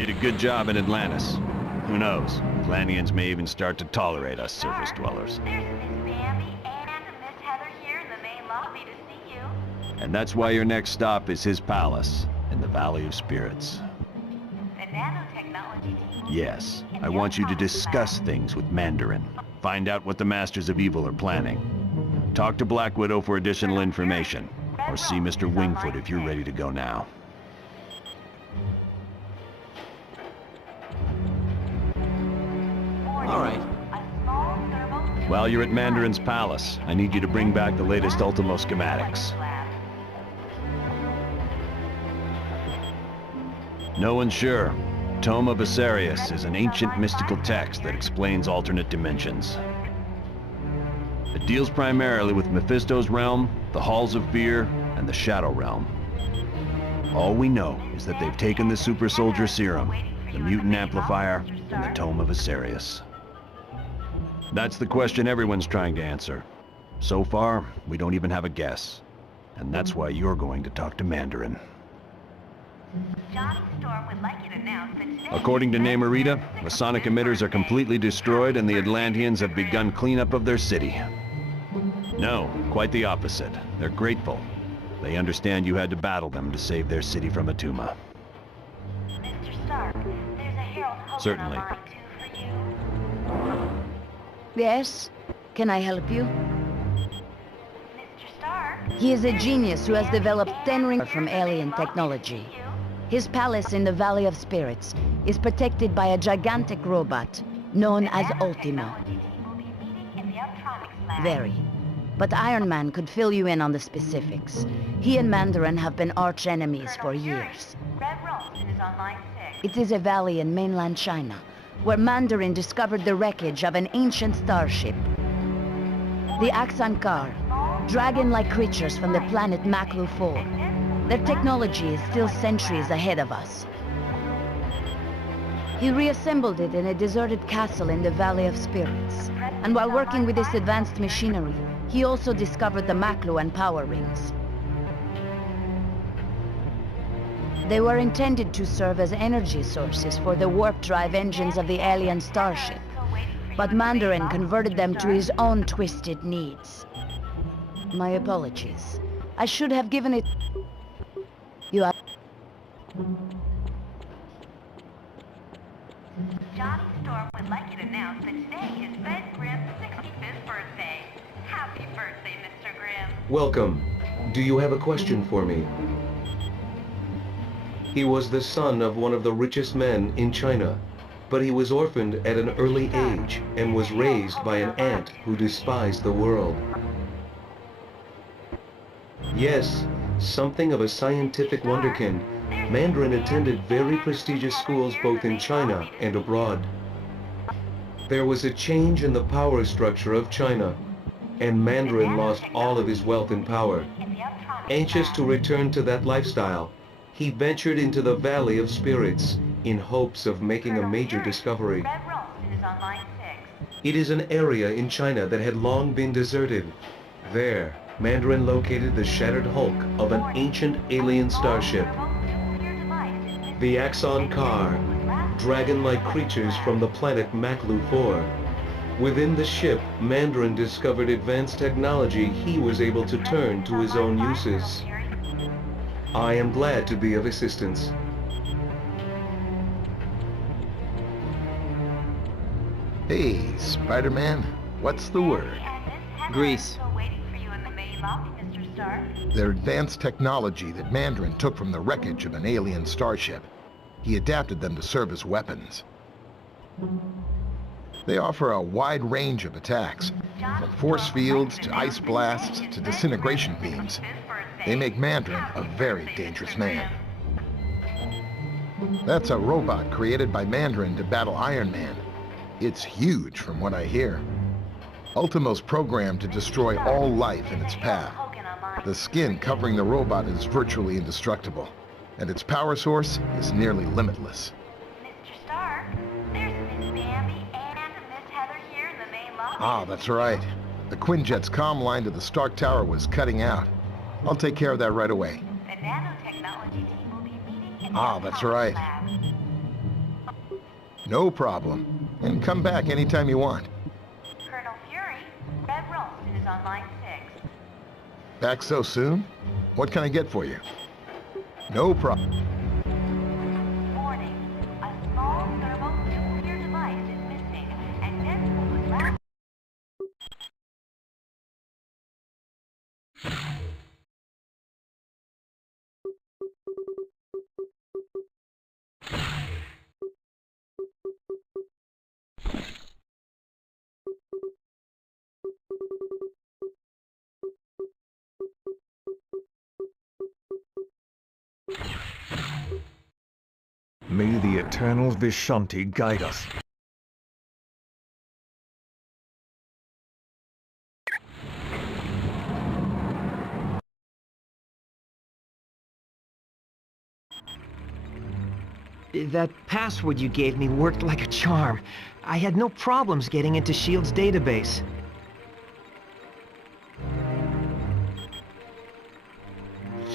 did a good job in Atlantis. Who knows? Atlanteans may even start to tolerate us surface dwellers. There's Miss Bambi and Miss Heather here in the main lobby to see you. And that's why your next stop is his palace, in the Valley of Spirits. The nanotechnology team. Yes, I want you to discuss things with Mandarin. Find out what the Masters of Evil are planning. Talk to Black Widow for additional information. Or see Mr. Wingfoot if you're ready to go now. All right. While you're at Mandarin's palace, I need you to bring back the latest Ultimo schematics. No one's sure. Tome of Asarius is an ancient mystical text that explains alternate dimensions. It deals primarily with Mephisto's realm, the Halls of Fear, and the Shadow Realm. All we know is that they've taken the Super Soldier Serum, the Mutant Amplifier, and the Tome of Asarius. That's the question everyone's trying to answer. So far, we don't even have a guess. And that's why you're going to talk to Mandarin. According to Namorita, the sonic emitters are completely destroyed and the Atlanteans have begun cleanup of their city. No, quite the opposite. They're grateful. They understand you had to battle them to save their city from Atuma. Mr. Stark, there's a Harold Hogan Certainly. online too for you. Yes? Can I help you? Mr. Stark? He is a genius who has developed 10 rings from alien technology. His palace in the Valley of Spirits is protected by a gigantic robot known as Ultimo. Very. But Iron Man could fill you in on the specifics. He and Mandarin have been arch enemies for years. It is a valley in mainland China, where Mandarin discovered the wreckage of an ancient starship. The Axankar, dragon-like creatures from the planet Maklu 4. Their technology is still centuries ahead of us. He reassembled it in a deserted castle in the Valley of Spirits. And while working with this advanced machinery, he also discovered the Maklu and power rings. They were intended to serve as energy sources for the warp drive engines of the alien starship. But Mandarin converted them to his own twisted needs. My apologies. I should have given it... You are... Johnny Storm would like you to announce that today is Ben Grimm's 65th birthday. Happy birthday, Mr. Grimm. Welcome. Do you have a question for me? He was the son of one of the richest men in China, but he was orphaned at an early age and was raised by an aunt who despised the world. Yes, something of a scientific wonderkind, Mandarin attended very prestigious schools both in China and abroad. There was a change in the power structure of China, and Mandarin lost all of his wealth and power. Anxious to return to that lifestyle, he ventured into the Valley of Spirits in hopes of making a major discovery. It is an area in China that had long been deserted. There, Mandarin located the shattered hulk of an ancient alien starship. The Axankar, dragon-like creatures from the planet Maklu 4. Within the ship, Mandarin discovered advanced technology he was able to turn to his own uses. I am glad to be of assistance. Hey, Spider-Man, what's the word? Grease. They're advanced technology that Mandarin took from the wreckage of an alien starship. He adapted them to serve as weapons. They offer a wide range of attacks, from force fields to ice blasts to disintegration beams. They make Mandarin a very dangerous man. That's a robot created by Mandarin to battle Iron Man. It's huge from what I hear. Ultimo's programmed to destroy all life in its path. The skin covering the robot is virtually indestructible, and its power source is nearly limitless. Mr. Stark, there's Miss Bambi and Miss Heather here in the main lobby. Ah, that's right. The Quinjet's comm line to the Stark Tower was cutting out. I'll take care of that right away. The nanotechnology team will be meeting in Ah, that's right. No problem. And come back anytime you want. Colonel Fury, Red Ralston is on line 6. Back so soon? What can I get for you? No problem. Warning, a small thermonuclear device is missing, and Deadpool was last... May the eternal Vishanti guide us. That password you gave me worked like a charm. I had no problems getting into S.H.I.E.L.D.'s database.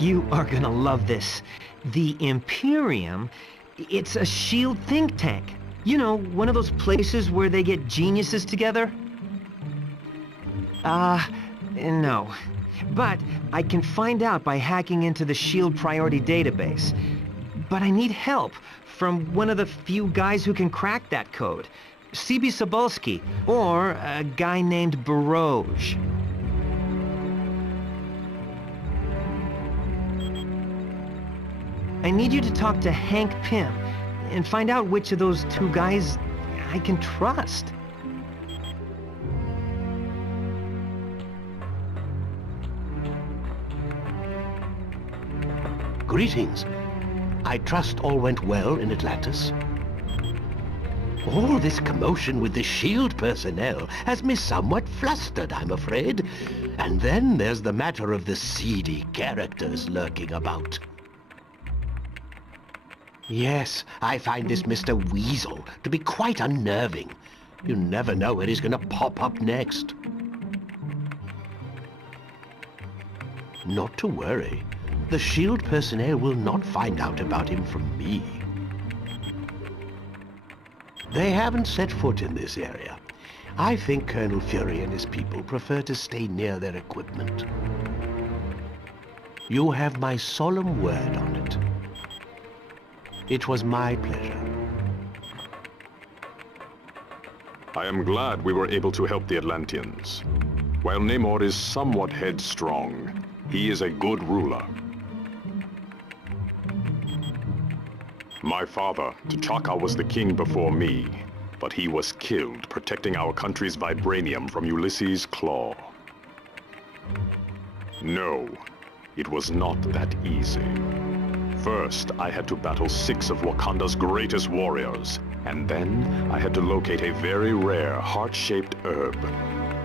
You are gonna love this. The Imperium, it's a S.H.I.E.L.D. think tank. You know, one of those places where they get geniuses together? No. But I can find out by hacking into the S.H.I.E.L.D. priority database. But I need help from one of the few guys who can crack that code. C.B. Sobolski, or a guy named Baroj. I need you to talk to Hank Pym and find out which of those two guys I can trust. Greetings. I trust all went well in Atlantis. All this commotion with the S.H.I.E.L.D. personnel has me somewhat flustered, I'm afraid. And then there's the matter of the seedy characters lurking about. Yes, I find this Mr. Weasel to be quite unnerving. You never know where he's gonna pop up next. Not to worry. The S.H.I.E.L.D. personnel will not find out about him from me. They haven't set foot in this area. I think Colonel Fury and his people prefer to stay near their equipment. You have my solemn word on it. It was my pleasure. I am glad we were able to help the Atlanteans. While Namor is somewhat headstrong, he is a good ruler. My father, T'Chaka, was the king before me, but he was killed protecting our country's vibranium from Ulysses' claw. No, it was not that easy. First, I had to battle 6 of Wakanda's greatest warriors, and then I had to locate a very rare heart-shaped herb.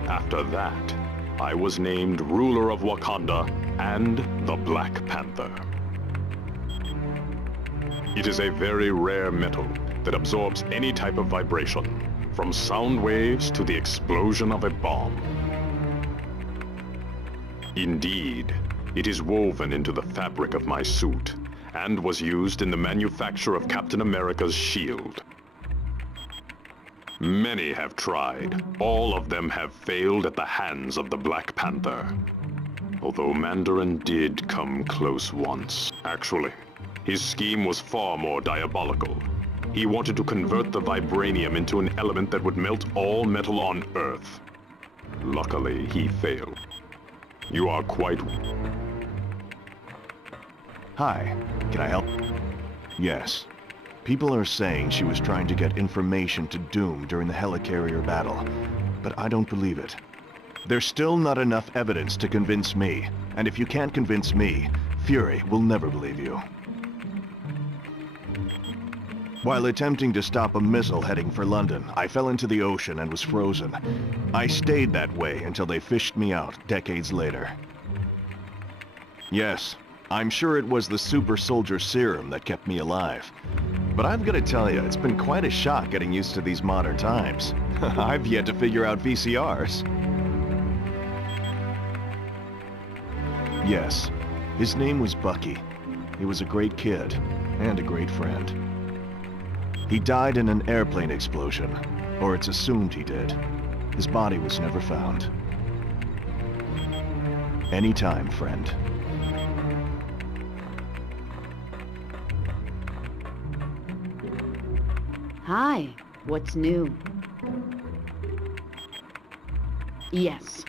After that, I was named ruler of Wakanda and the Black Panther. It is a very rare metal that absorbs any type of vibration, from sound waves to the explosion of a bomb. Indeed, it is woven into the fabric of my suit, and was used in the manufacture of Captain America's shield. Many have tried. All of them have failed at the hands of the Black Panther. Although Mandarin did come close once. Actually, his scheme was far more diabolical. He wanted to convert the vibranium into an element that would melt all metal on Earth. Luckily, he failed. You are quite... Hi, can I help? Yes. People are saying she was trying to get information to Doom during the helicarrier battle, but I don't believe it. There's still not enough evidence to convince me, and if you can't convince me, Fury will never believe you. While attempting to stop a missile heading for London, I fell into the ocean and was frozen. I stayed that way until they fished me out decades later. Yes, I'm sure it was the super soldier serum that kept me alive. But I've got to tell you, it's been quite a shock getting used to these modern times. I've yet to figure out VCRs. Yes, his name was Bucky. He was a great kid, and a great friend. He died in an airplane explosion, or it's assumed he did. His body was never found. Anytime, friend. Hi, what's new? Yes.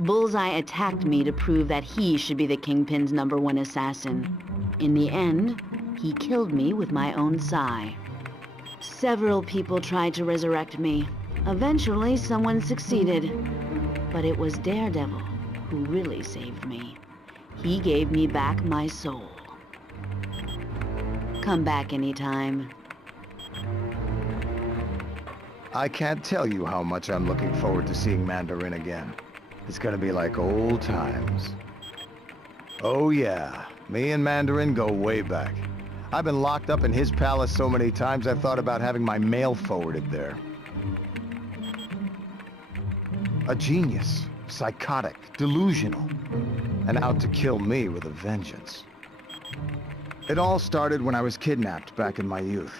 Bullseye attacked me to prove that he should be the Kingpin's #1 assassin. In the end, he killed me with my own sai. Several people tried to resurrect me. Eventually, someone succeeded. But it was Daredevil who really saved me. He gave me back my soul. Come back anytime. I can't tell you how much I'm looking forward to seeing Mandarin again. It's gonna be like old times. Oh yeah, me and Mandarin go way back. I've been locked up in his palace so many times I thought about having my mail forwarded there. A genius, psychotic, delusional, and out to kill me with a vengeance. It all started when I was kidnapped back in my youth.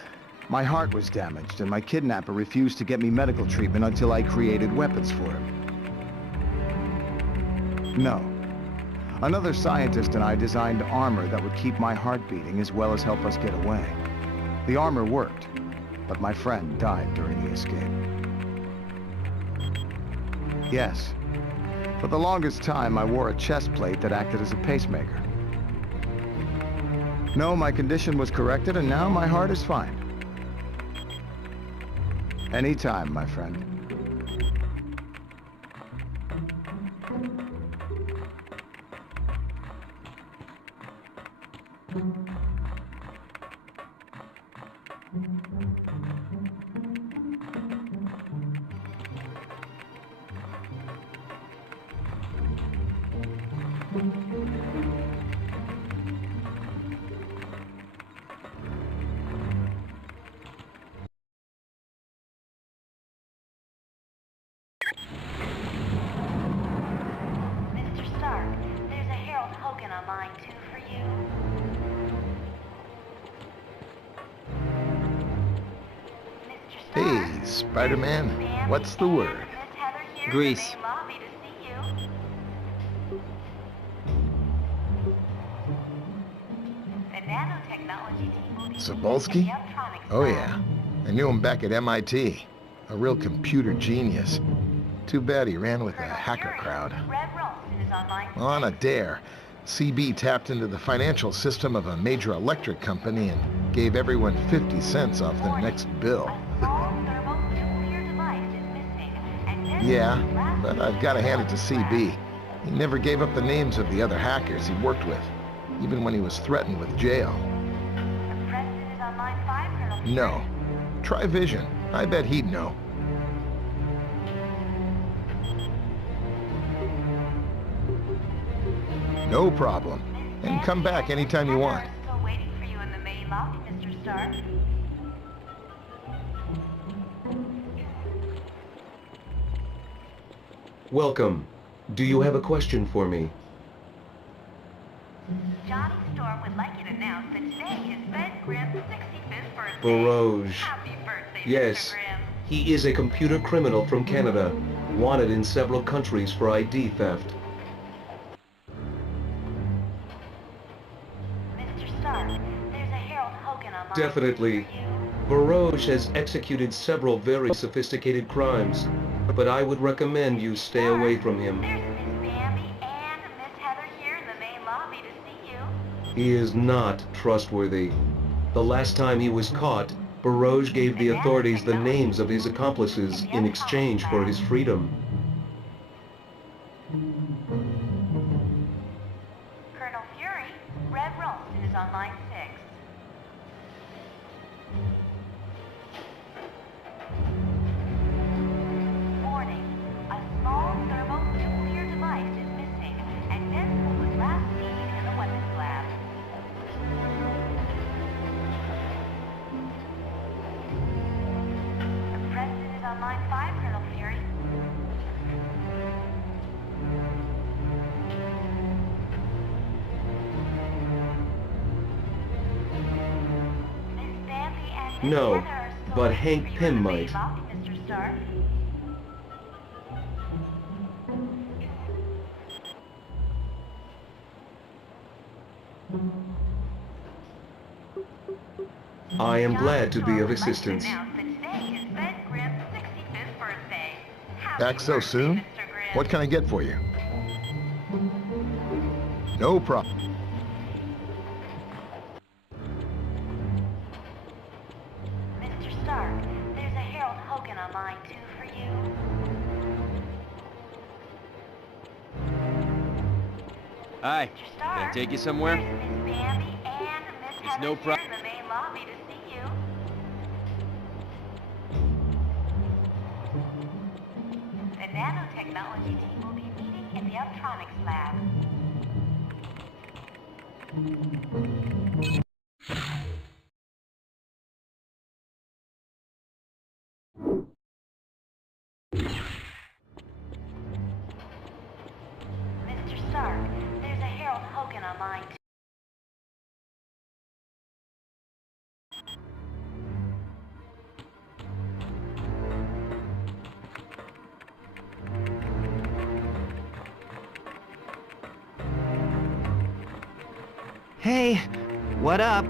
My heart was damaged, and my kidnapper refused to get me medical treatment until I created weapons for him. No. Another scientist and I designed armor that would keep my heart beating as well as help us get away. The armor worked, but my friend died during the escape. Yes. For the longest time, I wore a chest plate that acted as a pacemaker. No, my condition was corrected, and now my heart is fine. Anytime, my friend. Mr. Stark, there's a Harold Hogan on line 2 for you. Mr. Stark, Hey, Spider-Man, what's the word? Miss Heather here in the Grease. main lobby to see you. The nanotechnology team will be Sobolski? the electronics Oh lab. yeah, I knew him back at MIT. A real computer genius. Too bad he ran with the Colonel hacker Fury, crowd. Red Ralston is on line Well, on a dare, CB tapped into the financial system of a major electric company and gave everyone 50 cents off their next bill. A small thermonuclear device is missing, and this Yeah, is the last but I've got to hand it to CB. He never gave up the names of the other hackers he worked with, even when he was threatened with jail. The president is on line 5, Colonel Fury. No. Try Vision. I bet he'd know. No problem. And come back anytime you want. Still waiting for you in the main lobby, Mr. Stark. Welcome. Do you have a question for me? Johnny Storm would like you to announce that today is Ben Grimm's 65th birthday. Barouge. Happy birthday, Yes. Mr. Grimm. He is a computer criminal from Canada, wanted in several countries for ID theft. Mr. Stark, there's a Harold Hogan on line Definitely. for you. Barouge has executed several very sophisticated crimes, but I would recommend you stay away from him. There's Miss Bambi and Miss Heather here in the main lobby to see you. He is not trustworthy. The last time he was caught, Barouge gave the authorities the names of his accomplices in exchange for his freedom. Colonel Fury, Red Ralston is on line 6. Warning, a small thermonuclear device is missing, and Deadpool was last seen in the weapons lab. The president is on line 5, Colonel Fury. Miss Bambi and Miss No. Heather are but Hank Pym might. Mr. Stark. I am glad to be of assistance. Back so soon? What can I get for you? No problem. Mr. Stark, there's a Harold Hogan on line 2 for you. Hi. Mr. Can I Stark, take you somewhere? there's Miss Bambi and Miss It's Heather no here in the main lobby to see you. The nanotechnology team will be meeting in the Uptronics lab. Mr. Stark, there's a Harold Hogan on line 2. Hey, what up?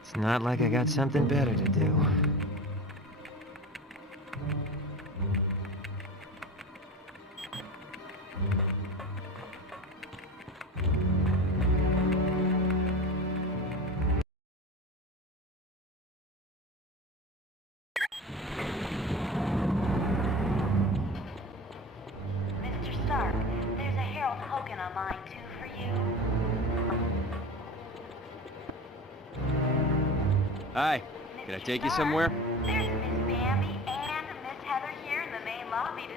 It's not like I got something better to do. Mr. Stark, there's a Harold Hogan on line 2 for you. Hi. Can I take you somewhere? There's Miss Bambi and Miss Heather here in the main lobby to